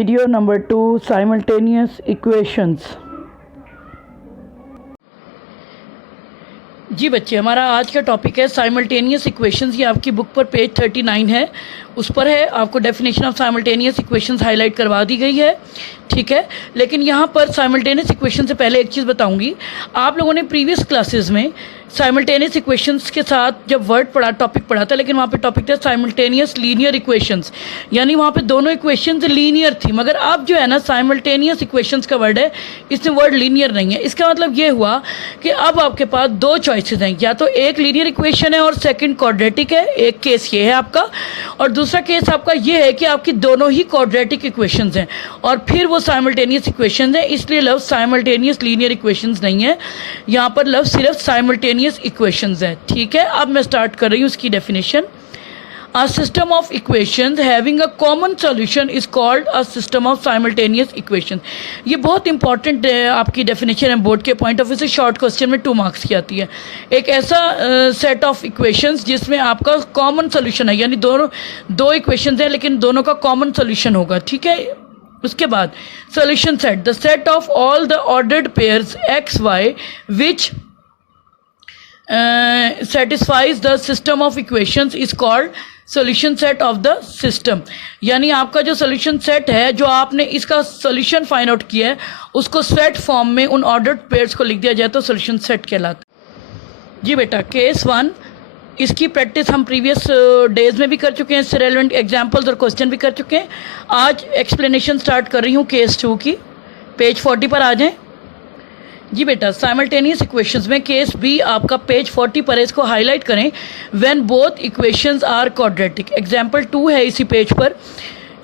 Video number 2, simultaneous equations. जी बच्चे, हमारा आज का टॉपिक है साइमल्टेनियस इक्वेशंस। ये आपकी बुक पर पेज 39 है, उस पर है। आपको definition of simultaneous equations highlight करवा दी गई है, ठीक है। लेकिन यहाँ पर साइमल्टेनियस इक्वेशन से पहले एक चीज़ बताऊंगी। आप लोगों ने प्रीवियस क्लासेस में साइमल्टेनियस इक्वेशंस के साथ जब वर्ड पढ़ा, टॉपिक पढ़ा था, लेकिन वहाँ पे टॉपिक था साइमल्टेनियस लीनियर इक्वेशंस, यानी वहाँ पे दोनों इक्वेशंस लीनियर थी। मगर अब जो है ना साइमल्टेनियस इक्वेशंस का वर्ड है, इसमें वर्ड लीनियर नहीं है। इसका मतलब ये हुआ कि अब आपके पास दो चॉइसेस हैं, या तो एक लीनियर इक्वेशन है और सेकंड क्वाड्रेटिक है, एक केस ये है आपका, और दूसरा केस आपका ये है कि आपकी दोनों ही क्वाड्रेटिक इक्वेशंस हैं और फिर वो साइमल्टेनियस इक्वेशंस हैं। इसलिए लव साइमल्टेनियस लीनियर इक्वेशंस नहीं है, यहाँ पर लव सिर्फ साइमल्टेनियस इक्वेशंस है, ठीक है। अब मैं स्टार्ट कर रही हूँ उसकी definition. A system of equations having a common solution is called a system of simultaneous equations। ये बहुत इंपॉर्टेंट आपकी डेफिनेशन है, बोर्ड के पॉइंट ऑफ व्यू से शॉर्ट क्वेश्चन में 2 मार्क्स की आती है। एक ऐसा सेट ऑफ इक्वेशंस जिसमें आपका कॉमन सोल्यूशन है, यानी दो इक्वेशंस हैं लेकिन दोनों का कॉमन सोल्यूशन होगा, ठीक है। उसके बाद solution set, the set of all the ordered pairs X Y which satisfies the system of equations is called solution set of the system। यानी आपका जो solution set है, जो आपने इसका solution फाइंड आउट किया है, उसको सेट फॉर्म में उन ऑर्डर्ड पेयर्स को लिख दिया जाए तो solution set कहलाता। जी बेटा, केस 1, इसकी प्रैक्टिस हम प्रीवियस डेज में भी कर चुके हैं, इससे रेलेवेंट एग्जाम्पल्स और क्वेश्चन भी कर चुके हैं। आज एक्सप्लेनेशन स्टार्ट कर रही हूँ केस 2 की। पेज 40 पर आ जाएं। जी बेटा, साइमल्टेनियस इक्वेशंस में केस बी आपका पेज 40 पर है, इसको हाईलाइट करें। When both equations are quadratic, example 2 है इसी पेज पर।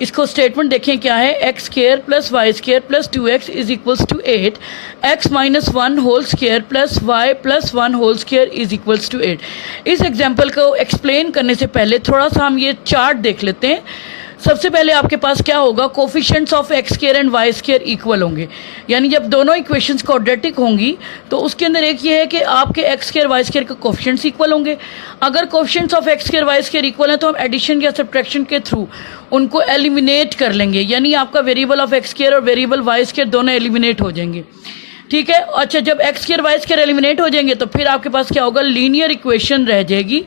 इसको स्टेटमेंट देखें क्या है, X square plus Y square plus 2x is equals to 8, X minus 1 whole square plus Y plus 1 whole square is equals to 8। इस example को explain करने से पहले थोड़ा सा हम ये चार्ट देख लेते हैं। सबसे पहले आपके पास क्या होगा, coefficients of X square and Y square equal होंगे, यानी जब दोनों इक्वेशंस क्वाड्रेटिक होंगी तो उसके अंदर एक ये है कि आपके एक्स स्क्वायर वाई स्क्वायर के कोफिशिएंट्स इक्वल होंगे। अगर coefficients of X square Y square equal हैं तो हम एडिशन या सब्ट्रैक्शन के थ्रू उनको एलिमिनेट कर लेंगे, यानी आपका वेरिएबल ऑफ एक्स स्क्वायर और वेरिएबल वाई स्क्वायर दोनों एलिमिनेट हो जाएंगे, ठीक है। अच्छा, जब X square Y square eliminate हो जाएंगे तो फिर आपके पास क्या होगा, लीनियर इक्वेशन रह जाएगी,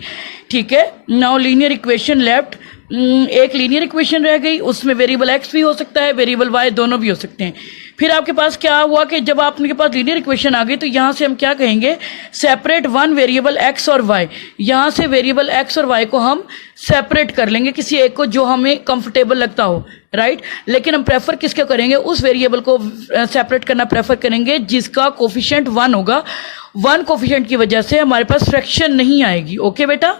ठीक है। नाउ लीनियर इक्वेशन लेफ्ट, एक लीनियर इक्वेशन रह गई, उसमें वेरिएबल एक्स भी हो सकता है, वेरिएबल वाई दोनों भी हो सकते हैं। फिर आपके पास क्या हुआ कि जब आपके पास लीनियर इक्वेशन आ गई तो यहाँ से हम क्या कहेंगे, सेपरेट वन वेरिएबल एक्स और वाई। यहाँ से वेरिएबल एक्स और वाई को हम सेपरेट कर लेंगे, किसी एक को जो हमें कंफर्टेबल लगता हो, राइट। लेकिन हम प्रेफर किसका करेंगे, उस वेरिएबल को सेपरेट करना प्रेफर करेंगे जिसका कोफिशिएंट 1 होगा। 1 कोफिशिएंट की वजह से हमारे पास फ्रैक्शन नहीं आएगी, ओके बेटा।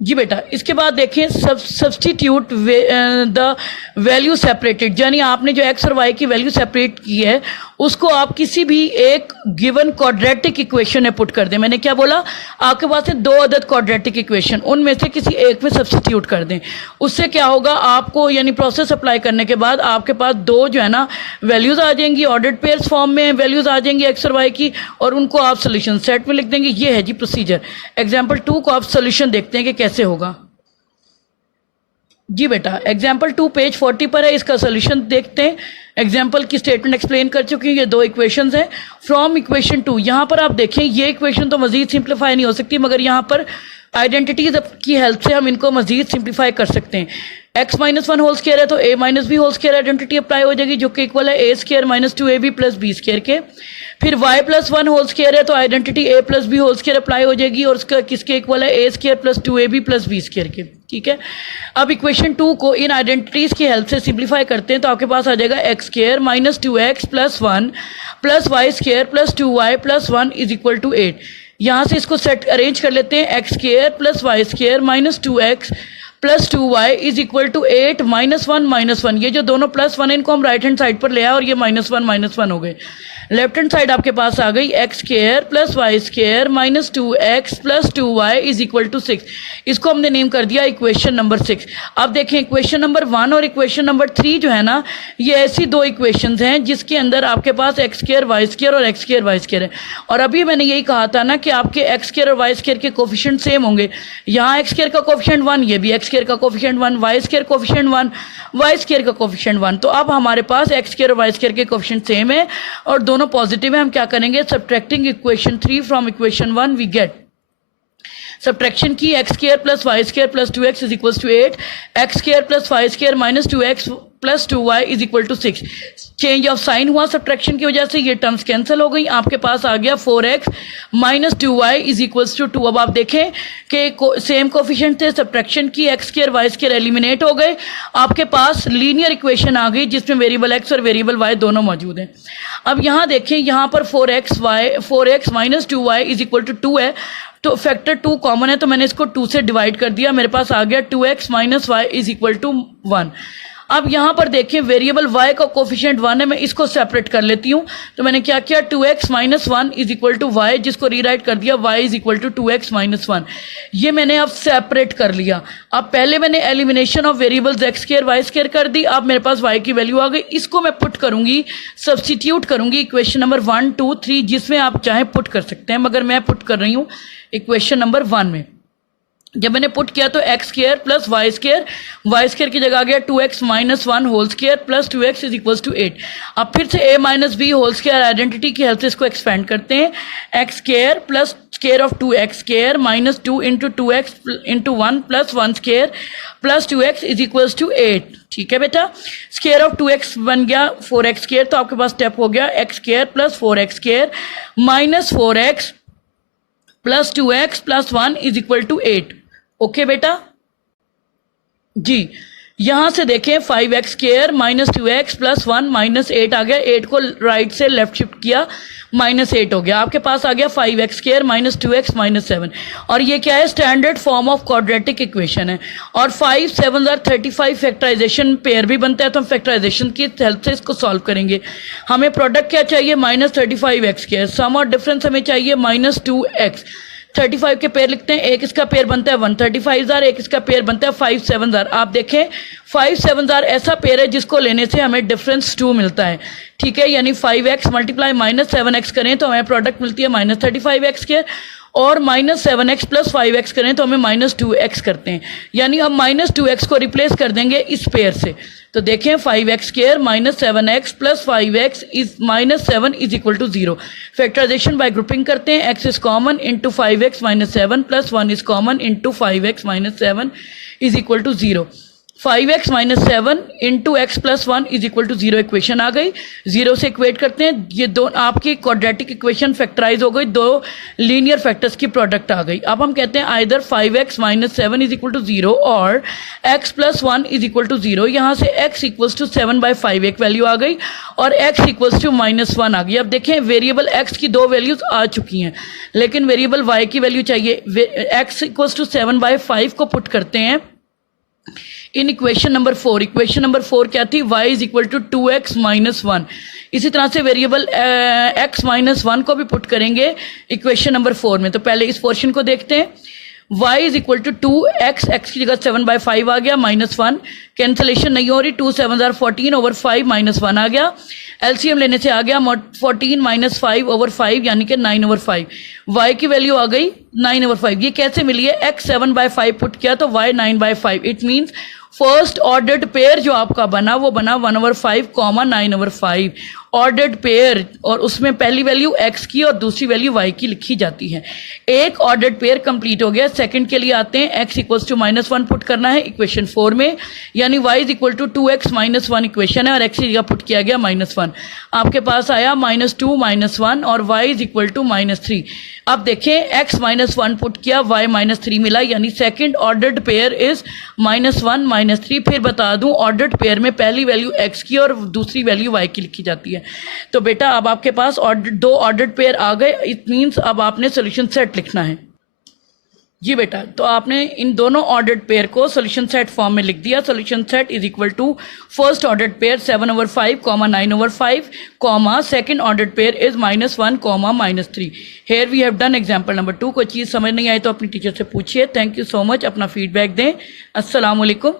जी बेटा, इसके बाद देखें सब्सटीट्यूट द वैल्यू सेपरेटेड, यानी आपने जो एक्स और वाई की वैल्यू सेपरेट की है उसको आप किसी भी एक गिवन क्वाड्रेटिक इक्वेशन में पुट कर दें। मैंने क्या बोला, आपके पास है 2 अदद क्वाड्रेटिक इक्वेशन, उनमें से किसी एक में सब्सटीट्यूट कर दें। उससे क्या होगा, आपको यानी प्रोसेस अप्लाई करने के बाद आपके पास 2 जो है ना वैल्यूज़ आ जाएंगी, ऑर्डर्ड पेयर्स फॉर्म में वैल्यूज़ आ जाएंगी एक्स और वाई की, और उनको आप सोल्यूशन सेट में लिख देंगे। ये है जी प्रोसीजर। एग्जाम्पल 2 को आप सोल्यूशन देखते हैं कि कैसे होगा। जी बेटा, एग्जाम्पल 2 पेज 40 पर है, इसका सोल्यूशन देखते हैं। एग्जाम्पल की स्टेटमेंट एक्सप्लेन कर चुकी हूँ। ये 2 इक्वेशंस हैं फ्रॉम इक्वेशन 2। यहाँ पर आप देखें ये इक्वेशन तो मजीद सिंप्लीफाई नहीं हो सकती, मगर यहाँ पर आइडेंटिटीज की हेल्प से हम इनको मजीद सिंप्लीफाई कर सकते हैं। एक्स माइनस 1 होल स्क्वायर है तो a minus b whole square identity apply हो जाएगी, जो कि इक्वल है a square minus 2ab plus b square के। फिर y प्लस 1 होल स्क्वायर है तो identity a plus b whole square apply हो जाएगी, और उसका किसके इक्वल है, a square plus 2ab plus b square के, ठीक है। अब इक्वेशन 2 को इन आइडेंटिटीज की हेल्प से सिंप्लीफाई करते हैं तो आपके पास आ जाएगा x square minus 2x plus 1 plus Y square plus 2y plus 1 is equal to 8। यहाँ से इसको सेट अरेंज कर लेते हैं, x square plus Y square minus 2x plus 2y is equal to 8 minus 1 minus 1। ये जो दोनों प्लस 1 है इनको हम राइट हैंड साइड पर ले आए और ये -1 -1 हो गए। लेफ्ट हैंड साइड आपके पास आ गई x square plus Y square minus 2x plus 2y is equal to 6। इसको हमने नेम कर दिया इक्वेशन नंबर 6। अब देखें इक्वेशन नंबर 1 और इक्वेशन नंबर 3 जो है ना, ये ऐसी दो इक्वेशंस हैं जिसके अंदर आपके पास एक्स स्क्वायर वाई स्क्वायर और एक्स स्क्वायर वाई स्क्वायर है। और अभी मैंने यही कहा था ना कि आपके एक्स स्क्वायर और वाई स्क्वायर के कोफिशिएंट सेम होंगे। यहाँ एक्स स्क्वायर का कोफिशिएंट 1, ये भी एक्स स्क्वायर का coefficient 1, y square coefficient 1, y square का कोफिशिएंट 1। तो अब हमारे पास एक्स स्क्वायर और वाई स्क्वायर के कोफिशिएंट सेम है और दोनों पॉजिटिव है। हम क्या करेंगे, subtracting equation 3 from equation 1 we get subtraction की x square plus Y square plus 2x is equal to 8, x square plus Y square minus 2x plus 2y is equal to 6। Change of sign हुआ subtraction की वजह से, ये terms cancel हो गई। आपके पास आ गया 4x minus 2y is equal to 2। अब आप देखें कि सेम कोफिशिएंट थे, सब्ट्रैक्शन की x square Y square eliminate हो गए। आपके पास लीनियर इक्वेशन आ गई जिसमें वेरिएबल x और वेरिएबल y दोनों मौजूद हैं। अब यहाँ देखें, यहाँ पर 4x minus 2y is equal to 2 है, तो फैक्टर 2 कॉमन है, तो मैंने इसको 2 से डिवाइड कर दिया। मेरे पास आ गया 2x minus y is equal to 1। अब यहाँ पर देखें वेरिएबल y का कोफिशिएंट 1 है, मैं इसको सेपरेट कर लेती हूँ। तो मैंने क्या किया, 2x minus 1 is equal to y, जिसको रीराइट कर दिया y is equal to 2x minus 1। ये मैंने अब सेपरेट कर लिया। अब पहले मैंने elimination of variables x square y square कर दी। अब मेरे पास y की वैल्यू आ गई। इसको मैं पुट करूंगी, सब्सटीट्यूट करूंगी इक्वेशन नंबर 1, 2, 3 जिसमें आप चाहें पुट कर सकते हैं, मगर मैं पुट कर रही हूँ इक्वेशन नंबर 1 में। जब मैंने पुट किया तो x square plus Y square की जगह आ गया 2x minus 1 whole square plus 2x is equal to 8। अब फिर से a minus b whole square identity की हेल्प से इसको एक्सपेंड करते हैं। X square plus square of 2x square minus 2 into 2x into 1 plus 1 square plus 2x is equal to 8। ठीक है बेटा, स्क्वायर ऑफ 2x बन गया 4x स्क्वायर, तो आपके पास स्टेप हो गया x square plus 4x square minus 4x plus 2x plus 1 is equal to 8। Okay बेटा जी, यहां से देखें 5x square minus 2x plus 1 minus 8 आ गया। 8 को राइट से लेफ्ट शिफ्ट किया, माइनस 8 हो गया। आपके पास आ गया 5x square minus 2x minus 7। और ये क्या है, standard form of quadratic equation है। और 5 7 35 फैक्टराइजेशन पेयर भी बनता है, तो हम फैक्टराइजेशन की हेल्प से इसको सॉल्व करेंगे। हमें प्रोडक्ट क्या चाहिए, माइनस 35x स्क्वायर। सम और डिफरेंस हमें चाहिए माइनस 2x। 35 के पेयर लिखते हैं, एक इसका पेयर बनता है 135,000, एक इसका पेयर बनता है 57,000। आप देखें 57,000 ऐसा पेयर है जिसको लेने से हमें डिफरेंस 2 मिलता है। ठीक है, यानी 5x मल्टीप्लाई माइनस 7x करें तो हमें प्रोडक्ट मिलती है माइनस 35x के, और माइनस 7x प्लस 5x करें तो हमें माइनस 2x करते हैं। यानी हम माइनस 2x को रिप्लेस कर देंगे इस पेयर से। तो देखें 5x square minus 7x plus 5x is minus 7 is equal to 0। Factorization by grouping करते हैं, x is common into 5x minus 7 plus 1 is common into 5x minus 7 is equal to 0। 5x minus 7 into x plus 1 is equal to 0 equation आ गई। 0 से equate करते हैं, ये दो आपकी क्वाड्रेटिक इक्वेशन फैक्टराइज हो गई, दो लीनियर फैक्टर्स की प्रोडक्ट आ गई। अब हम कहते हैं either 5x minus 7 is equal to 0 और x plus 1 is equal to 0। यहाँ से x इक्वल्स टू 7/5 एक वैल्यू आ गई और x इक्वल्स टू माइनस 1 आ गई। अब देखें वेरिएबल x की दो वैल्यूज आ चुकी हैं, लेकिन वेरिएबल y की वैल्यू चाहिए। x इक्वल्स टू 7/5 को पुट करते हैं in equation number 4। Equation number 4 क्या थी, y is equal to 2x minus 1। इसी तरह से वेरिएबल x माइनस 1 को भी पुट करेंगे इक्वेशन नंबर 4 में। तो पहले इस पोर्शन को देखते हैं, y is equal to 2x, x की जगह 7/5 आ गया, माइनस 1 कैंसलेशन नहीं हो रही, 2 7 14 ओवर 5 माइनस 1 आ गया। एलसीएम लेने से आ गया 14 माइनस 5 ओवर 5 यानी कि 9 ओवर 5। y की वैल्यू आ गई 9 ओवर 5। ये कैसे मिली है, x 7/5 पुट किया तो y 9/5। It means first ordered pair जो आपका बना वो बना 1 over 5 comma 9 over 5 ordered pair, और उसमें पहली वैल्यू x की और दूसरी वैल्यू y की लिखी जाती है। एक ऑर्डर्ड पेयर कंप्लीट हो गया। सेकंड के लिए आते हैं, x equals to minus 1 put करना है इक्वेशन 4 में, यानी y is equal to 2x minus 1 equation है और x की जगह पुट किया गया माइनस 1। आपके पास आया माइनस 2 माइनस 1 और y is equal to minus 3। अब देखें x माइनस 1 पुट किया, y माइनस 3 मिला, यानी second ordered pair is minus 1 minus 3। फिर बता दूं ऑर्डर्ड पेयर में पहली वैल्यू x की और दूसरी वैल्यू y की लिखी जाती है। तो बेटा अब आपके पास दो ऑर्डर्ड पेयर आ गए। इट मीन्स अब आपने सोल्यूशन सेट लिखना है। जी बेटा, तो आपने इन दोनों ऑर्डर्ड पेयर को सोल्यूशन सेट फॉर्म में लिख दिया। Solution set is equal to first ordered pair 7/5 comma 9/5 comma second ordered pair is -1 comma -3। Here we have done example number 2। कोई चीज़ समझ नहीं आई तो अपनी टीचर से पूछिए। Thank you so much. अपना फीडबैक दें। अस्सलाम वालेकुम।